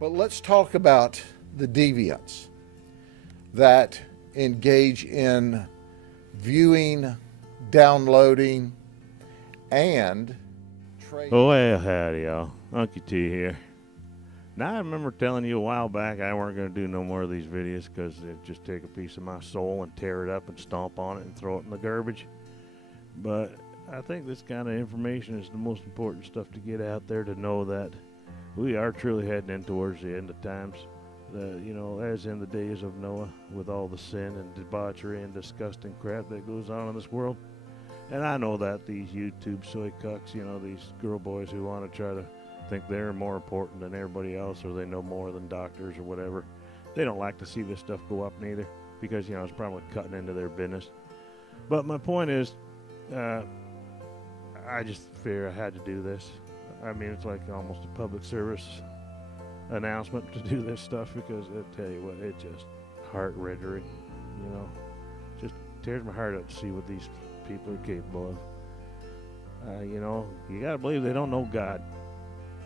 But let's talk about the deviants that engage in viewing, downloading, and trading. Oh, well, howdy, y'all. Unky T here. Now, I remember telling you a while back I weren't going to do no more of these videos because it'd just take a piece of my soul and tear it up and stomp on it and throw it in the garbage. But I think this kind of information is the most important stuff to get out there, to know that we are truly heading in towards the end of times. As in the days of Noah, with all the sin and debauchery and disgusting crap that goes on in this world. And I know that these YouTube soy cucks, these girl boys who want to try to think they're more important than everybody else, or they know more than doctors or whatever, they don't like to see this stuff go up neither, because it's probably cutting into their business. But my point is, I just figure I had to do this. I mean, it's like almost a public service announcement to do this stuff, because I tell you what, it's just heart-rendering. Just tears my heart out to see what these people are capable of. You gotta believe they don't know God.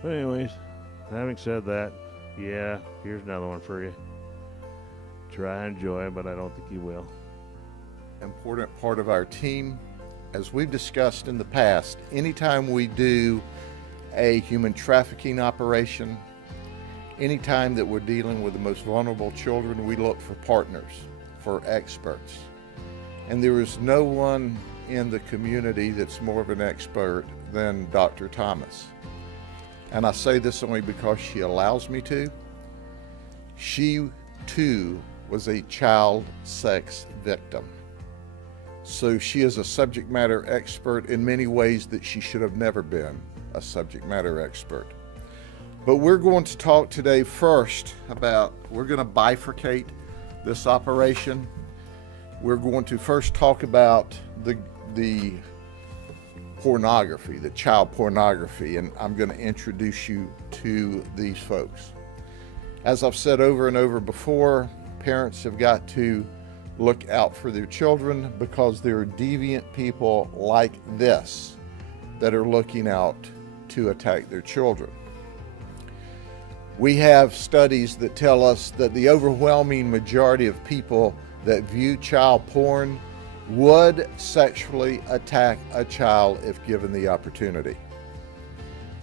But anyways, having said that, yeah, here's another one for you. Try and enjoy it, but I don't think you will. Important part of our team, as we've discussed in the past, anytime we do a human trafficking operation, anytime that we're dealing with the most vulnerable children, we look for partners, for experts. And there is no one in the community that's more of an expert than Dr. Thomas. And I say this only because she allows me to. She too was a child sex victim. So she is a subject matter expert in many ways that she should have never been a subject matter expert. But we're going to talk today first about, we're going to bifurcate this operation. We're going to first talk about the pornography, the child pornography, and I'm going to introduce you to these folks. As I've said over and over before, parents have got to look out for their children, because there are deviant people like this that are looking out to attack their children. We have studies that tell us that the overwhelming majority of people that view child porn would sexually attack a child if given the opportunity.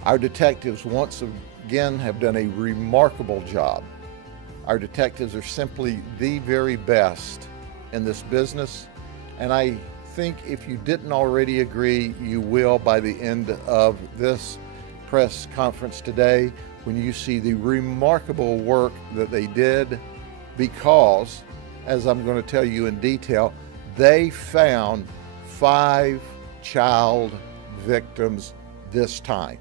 Our detectives once again have done a remarkable job. Our detectives are simply the very best in this business, and I think if you didn't already agree, you will by the end of this press conference today, when you see the remarkable work that they did, because, as I'm going to tell you in detail, they found 5 child victims this time.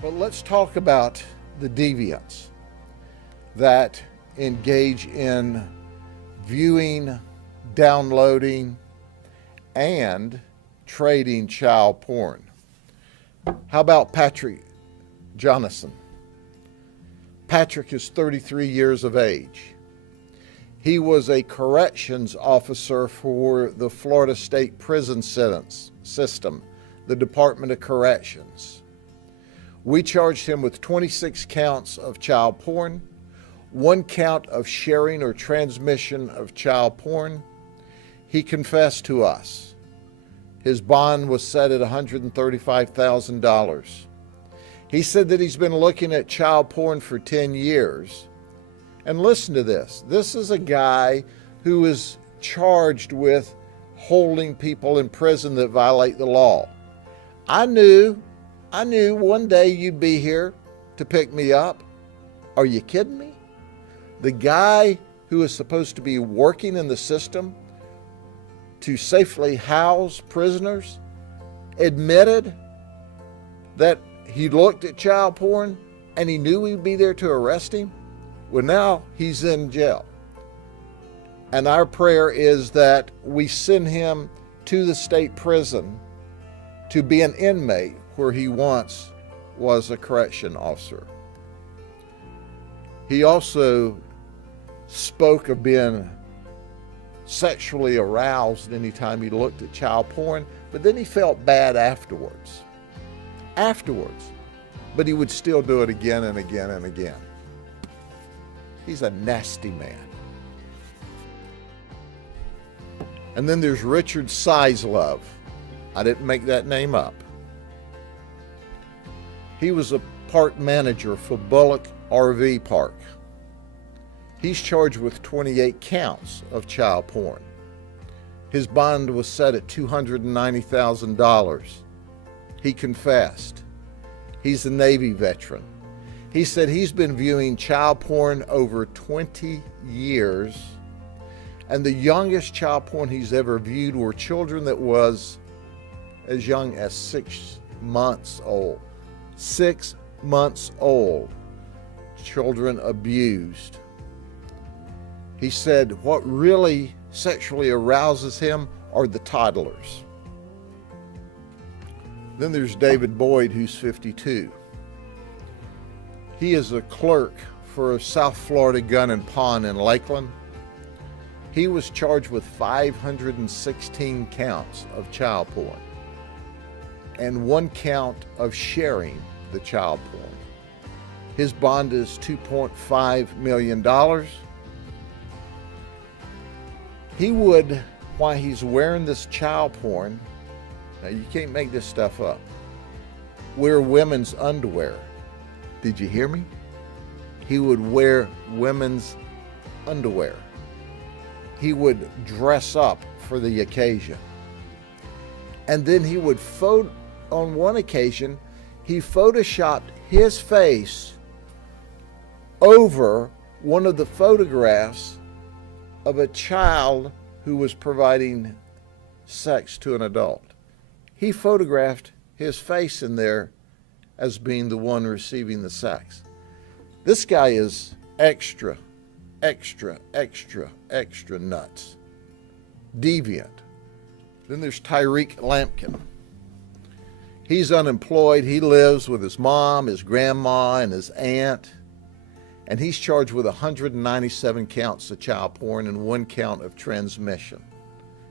But let's talk about the deviants that engage in viewing, downloading, and trading child porn. How about Patrick Jonathan? Patrick is 33 years of age. He was a corrections officer for the Florida State Prison Sentence System, the Department of Corrections. We charged him with 26 counts of child porn, 1 count of sharing or transmission of child porn. He confessed to us. His bond was set at $135,000. He said that he's been looking at child porn for 10 years. And listen to this. This is a guy who is charged with holding people in prison that violate the law. I knew one day you'd be here to pick me up. Are you kidding me? The guy who is supposed to be working in the system to safely house prisoners admitted that he looked at child porn and he knew we'd be there to arrest him. Well, now he's in jail. And our prayer is that we send him to the state prison to be an inmate where he once was a correction officer. He also spoke of being sexually aroused anytime he looked at child porn, but then he felt bad afterwards. But he would still do it again and again and again. He's a nasty man. And then there's Richard Sizlove. I didn't make that name up. He was a park manager for Bullock RV Park. He's charged with 28 counts of child porn. His bond was set at $290,000. He confessed. He's a Navy veteran. He said he's been viewing child porn over 20 years, and the youngest child porn he's ever viewed were children that was as young as 6 months old. 6 months old. Children abused. He said what really sexually arouses him are the toddlers. Then there's David Boyd, who's 52. He is a clerk for a South Florida Gun and Pawn in Lakeland. He was charged with 516 counts of child porn and 1 count of sharing the child porn. His bond is $2.5 million. He would, while he's wearing this child porn, now you can't make this stuff up, wear women's underwear. Did you hear me? He would wear women's underwear. He would dress up for the occasion. And then he would on one occasion, he photoshopped his face over one of the photographs of a child who was providing sex to an adult. He photographed his face in there as being the one receiving the sex. This guy is extra, extra, extra, extra nuts. Deviant. Then there's Tyreek Lampkin. He's unemployed. He lives with his mom, his grandma, and his aunt. And he's charged with 197 counts of child porn and 1 count of transmission.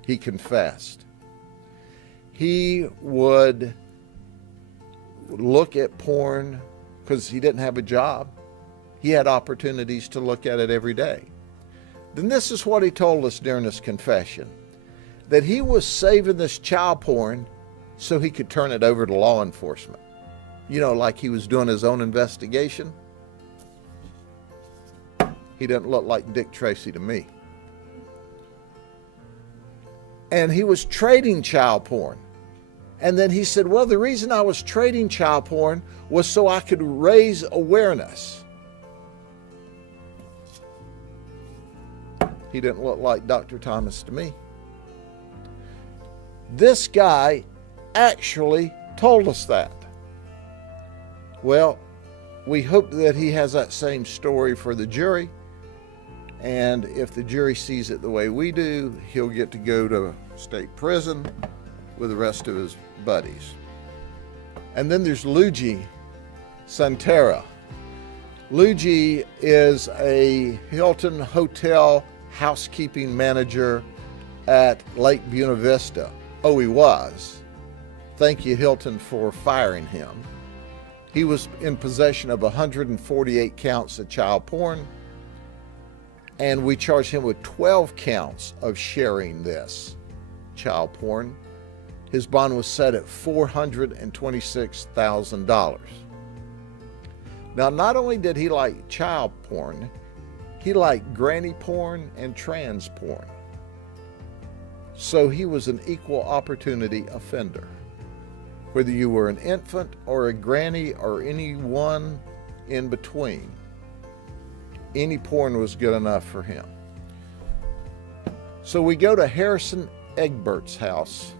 He confessed. He would look at porn because he didn't have a job. He had opportunities to look at it every day. Then this is what he told us during his confession, that he was saving this child porn so he could turn it over to law enforcement. You know, like he was doing his own investigation. He doesn't look like Dick Tracy to me. And he was trading child porn. And then he said, well, the reason I was trading child porn was so I could raise awareness. He didn't look like Dr. Thomas to me. This guy actually told us that. Well, we hope that he has that same story for the jury. And if the jury sees it the way we do, he'll get to go to state prison with the rest of his buddies. And then there's Luigi Santera. Luigi is a Hilton Hotel housekeeping manager at Lake Buena Vista. Oh, he was. Thank you, Hilton, for firing him. He was in possession of 148 counts of child porn, and we charged him with 12 counts of sharing this child porn. His bond was set at $426,000. Now, not only did he like child porn, he liked granny porn and trans porn. So he was an equal opportunity offender. Whether you were an infant or a granny or anyone in between, any porn was good enough for him. So we go to Harrison Egbert's house.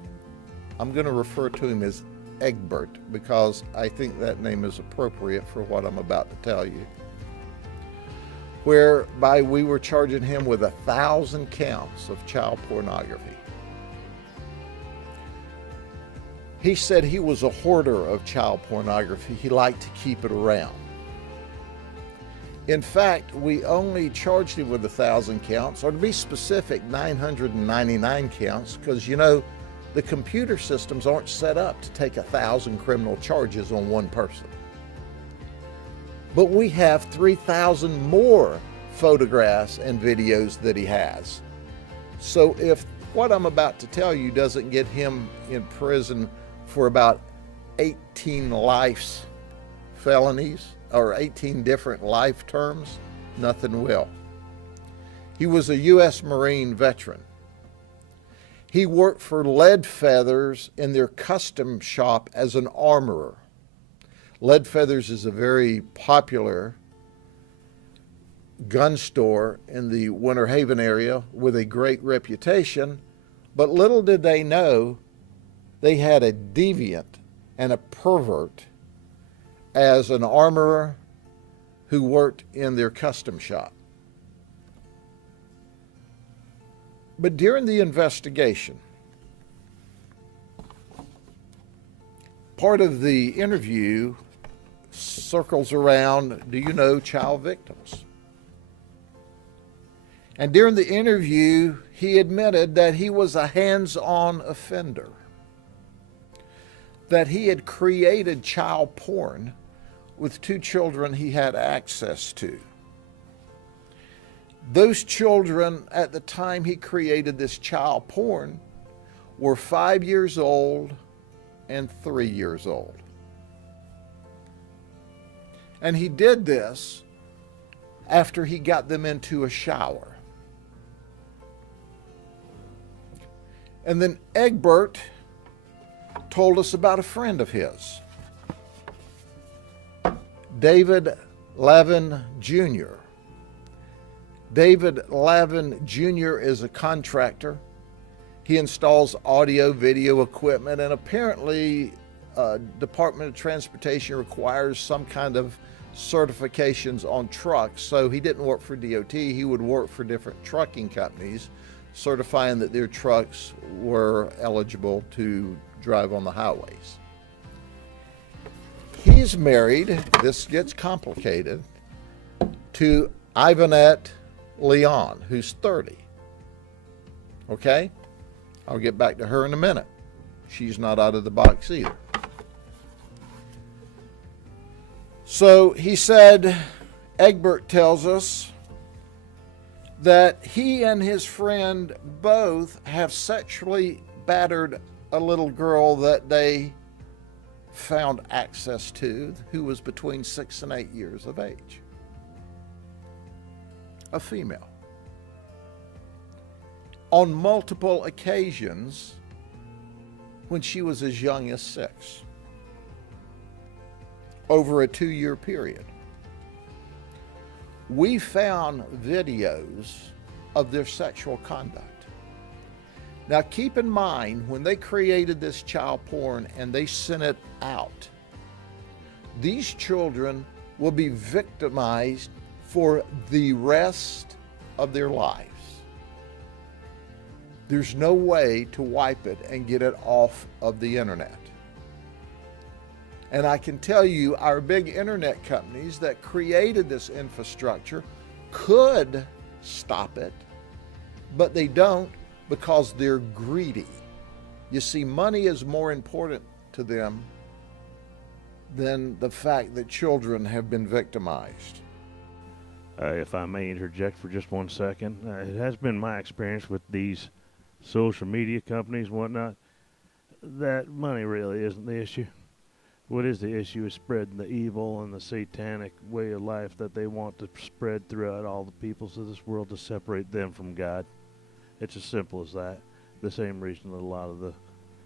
I'm going to refer to him as Egbert because I think that name is appropriate for what I'm about to tell you. Whereby we were charging him with 1,000 counts of child pornography. He said he was a hoarder of child pornography. He liked to keep it around. In fact, we only charged him with 1,000 counts, or to be specific, 999 counts, because, you know, the computer systems aren't set up to take 1,000 criminal charges on one person. But we have 3,000 more photographs and videos that he has. So if what I'm about to tell you doesn't get him in prison for about 18 life felonies or 18 different life terms, nothing will. He was a U.S. Marine veteran. He worked for Lead Feathers in their custom shop as an armorer. Lead Feathers is a very popular gun store in the Winter Haven area with a great reputation, but little did they know they had a deviant and a pervert as an armorer who worked in their custom shop. But during the investigation, part of the interview circles around, do you know child victims? And during the interview, he admitted that he was a hands-on offender, that he had created child porn with 2 children he had access to. Those children, at the time he created this child porn, were 5 years old and 3 years old. And he did this after he got them into a shower. And then Egbert told us about a friend of his, David Lavin Jr. David Lavin Jr. is a contractor. He installs audio, video equipment, and apparently Department of Transportation requires some kind of certifications on trucks. So he didn't work for DOT, he would work for different trucking companies, certifying that their trucks were eligible to drive on the highways. He's married, this gets complicated, to Ivanette Leon, who's 30. Okay? I'll get back to her in a minute. She's not out of the box either. So he said, Egbert tells us that he and his friend both have sexually battered a little girl that they found access to, who was between 6 and 8 years of age. A female. On multiple occasions when she was as young as 6. Over a 2-year period. We found videos of their sexual conduct. Now keep in mind, when they created this child porn and they sent it out, these children will be victimized for the rest of their lives. There's no way to wipe it and get it off of the internet. And I can tell you, our big internet companies that created this infrastructure could stop it, but they don't because they're greedy. You see, money is more important to them than the fact that children have been victimized. If I may interject for just 1 second, it has been my experience with these social media companies and whatnot that money really isn't the issue. What is the issue is spreading the evil and the satanic way of life that they want to spread throughout all the peoples of this world to separate them from God. It's as simple as that. The same reason that a lot of the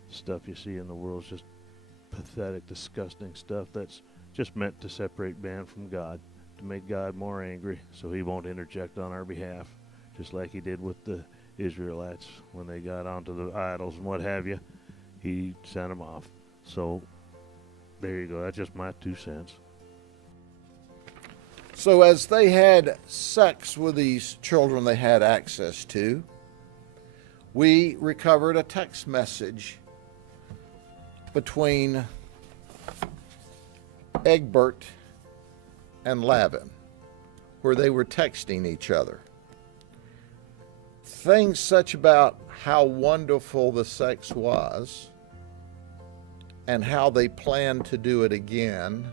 stuff you see in the world is just pathetic, disgusting stuff that's just meant to separate man from God, to make God more angry so he won't interject on our behalf, just like he did with the Israelites when they got onto the idols and what have you. He sent them off. So there you go. That's just my 2 cents. So as they had sex with these children they had access to, we recovered a text message between Egbert and Lavin, where they were texting each other. Things such about how wonderful the sex was and how they planned to do it again,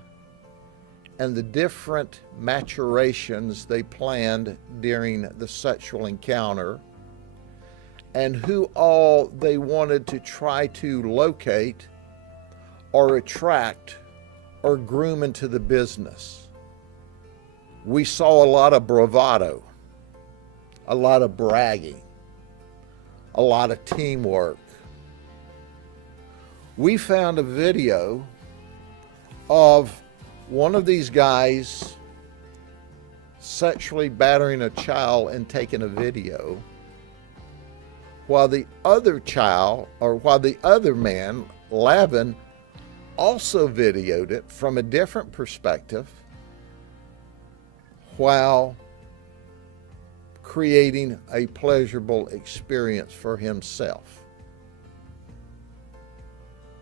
and the different maturations they planned during the sexual encounter, and who all they wanted to try to locate or attract or groom into the business. We saw a lot of bravado, a lot of bragging, a lot of teamwork. We found a video of one of these guys sexually battering a child and taking a video, while the other child, or while the other man, Lavin, also videoed it from a different perspective while creating a pleasurable experience for himself.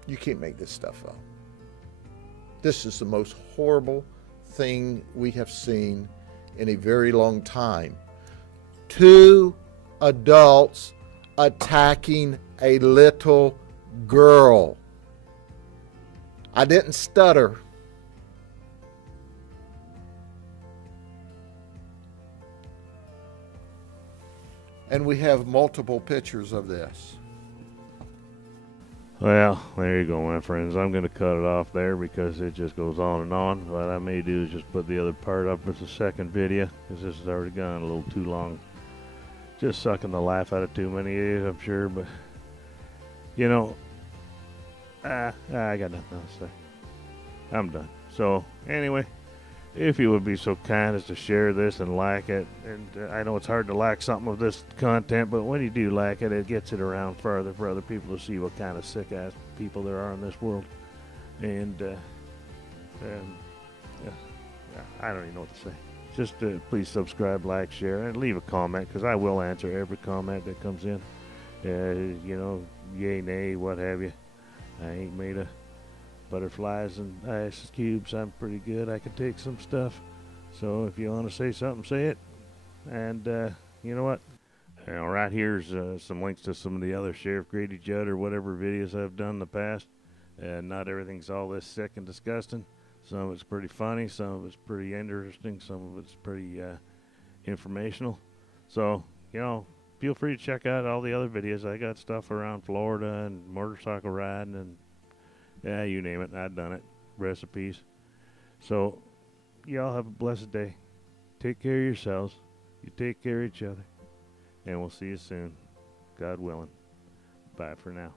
You can't make this stuff up. This is the most horrible thing we have seen in a very long time. Two adults attacking a little girl. I didn't stutter. And we have multiple pictures of this. Well, there you go, my friends. I'm going to cut it off there because it just goes on and on. What I may do is just put the other part up as a second video, because this has already gone a little too long. Just sucking the life out of too many of you, I'm sure. But, you know, I got nothing else to say. I'm done. So, anyway, if you would be so kind as to share this and like it. And I know it's hard to like something of this content, but when you do like it, it gets it around further for other people to see what kind of sick-ass people there are in this world. And yeah, I don't even know what to say. Just please subscribe, like, share, and leave a comment, because I will answer every comment that comes in. You know, yay, nay, what have you. I ain't made of butterflies and ice cubes. I'm pretty good. I can take some stuff. So if you want to say something, say it. And you know what? Right here's some links to some of the other Sheriff Grady Judd or whatever videos I've done in the past. Not everything's all this sick and disgusting. Some of it's pretty funny. Some of it's pretty interesting. Some of it's pretty informational. So, you know, feel free to check out all the other videos. I got stuff around Florida and motorcycle riding and yeah, you name it. I've done it. Recipes. So, y'all have a blessed day. Take care of yourselves. You take care of each other. And we'll see you soon. God willing. Bye for now.